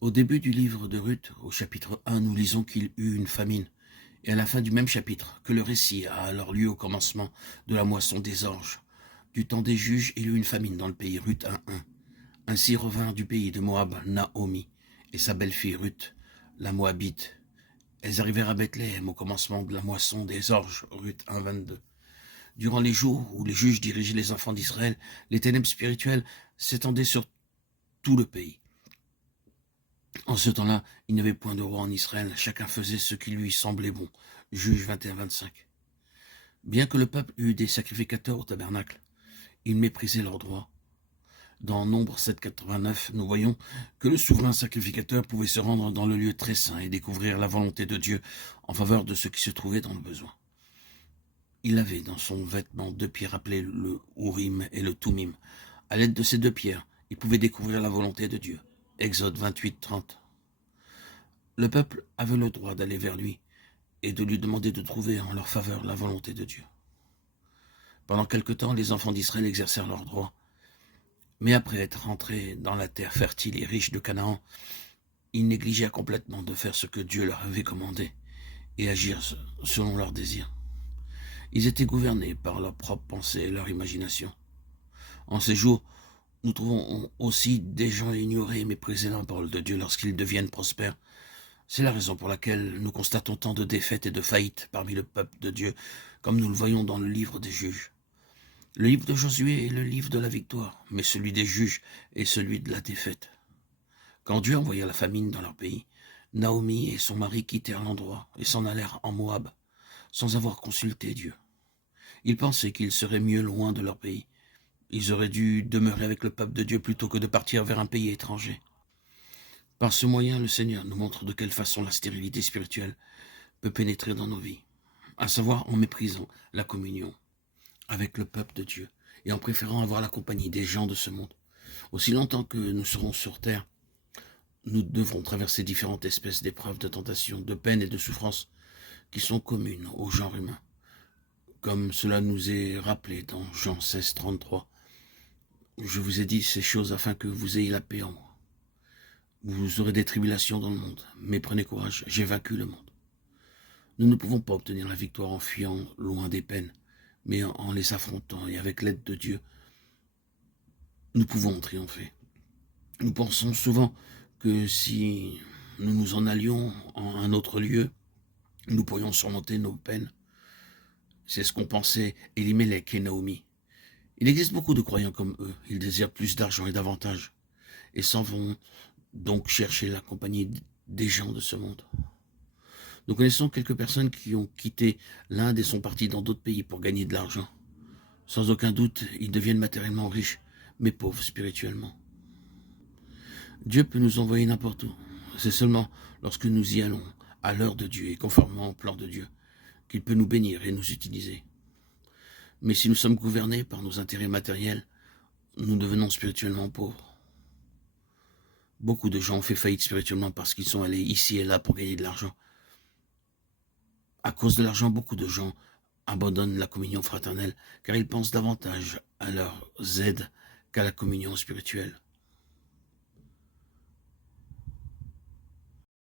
Au début du livre de Ruth, au chapitre 1, nous lisons qu'il eut une famine. Et à la fin du même chapitre, que le récit a alors lieu au commencement de la moisson des orges. Du temps des juges, il y eut une famine dans le pays, Ruth 1.1. Ainsi revinrent du pays de Moab Naomi et sa belle-fille Ruth, la Moabite. Elles arrivèrent à Bethléem au commencement de la moisson des orges, Ruth 1.22. Durant les jours où les juges dirigeaient les enfants d'Israël, les ténèbres spirituelles s'étendaient sur tout le pays. En ce temps-là, il n'y avait point de roi en Israël, chacun faisait ce qui lui semblait bon. Juge 21-25. Bien que le peuple eût des sacrificateurs au tabernacle, ils méprisaient leurs droits. Dans Nombre 7.89, nous voyons que le souverain sacrificateur pouvait se rendre dans le lieu très saint et découvrir la volonté de Dieu en faveur de ceux qui se trouvaient dans le besoin. Il avait dans son vêtement 2 pierres appelées le Urim et le Tumim. À l'aide de ces 2 pierres, il pouvait découvrir la volonté de Dieu. Exode 28.30. Le peuple avait le droit d'aller vers lui et de lui demander de trouver en leur faveur la volonté de Dieu. Pendant quelque temps, les enfants d'Israël exercèrent leurs droits. Mais après être rentrés dans la terre fertile et riche de Canaan, ils négligèrent complètement de faire ce que Dieu leur avait commandé et agir selon leurs désirs. Ils étaient gouvernés par leurs propres pensées et leur imagination. En ces jours, nous trouvons aussi des gens ignorés et méprisés la parole de Dieu lorsqu'ils deviennent prospères. C'est la raison pour laquelle nous constatons tant de défaites et de faillites parmi le peuple de Dieu, comme nous le voyons dans le livre des juges. Le livre de Josué est le livre de la victoire, mais celui des juges est celui de la défaite. Quand Dieu envoya la famine dans leur pays, Naomi et son mari quittèrent l'endroit et s'en allèrent en Moab, sans avoir consulté Dieu. Ils pensaient qu'ils seraient mieux loin de leur pays. Ils auraient dû demeurer avec le peuple de Dieu plutôt que de partir vers un pays étranger. Par ce moyen, le Seigneur nous montre de quelle façon la stérilité spirituelle peut pénétrer dans nos vies, à savoir en méprisant la communion avec le peuple de Dieu et en préférant avoir la compagnie des gens de ce monde. Aussi longtemps que nous serons sur terre, nous devrons traverser différentes espèces d'épreuves, de tentations, de peines et de souffrances qui sont communes au genre humain, comme cela nous est rappelé dans Jean 16.33. Je vous ai dit ces choses afin que vous ayez la paix en moi. Vous aurez des tribulations dans le monde, mais prenez courage, j'ai vaincu le monde. Nous ne pouvons pas obtenir la victoire en fuyant loin des peines, mais en les affrontant et avec l'aide de Dieu, nous pouvons triompher. Nous pensons souvent que si nous nous en allions en un autre lieu, nous pourrions surmonter nos peines. C'est ce qu'ont pensé Elimelech et Naomi. Il existe beaucoup de croyants comme eux. Ils désirent plus d'argent et d'avantages, et s'en vont donc chercher la compagnie des gens de ce monde. Nous connaissons quelques personnes qui ont quitté l'Inde et sont parties dans d'autres pays pour gagner de l'argent. Sans aucun doute, ils deviennent matériellement riches, mais pauvres spirituellement. Dieu peut nous envoyer n'importe où. C'est seulement lorsque nous y allons, à l'heure de Dieu et conformément au plan de Dieu, qu'il peut nous bénir et nous utiliser. Mais si nous sommes gouvernés par nos intérêts matériels, nous devenons spirituellement pauvres. Beaucoup de gens ont fait faillite spirituellement parce qu'ils sont allés ici et là pour gagner de l'argent. À cause de l'argent, beaucoup de gens abandonnent la communion fraternelle car ils pensent davantage à leurs aides qu'à la communion spirituelle.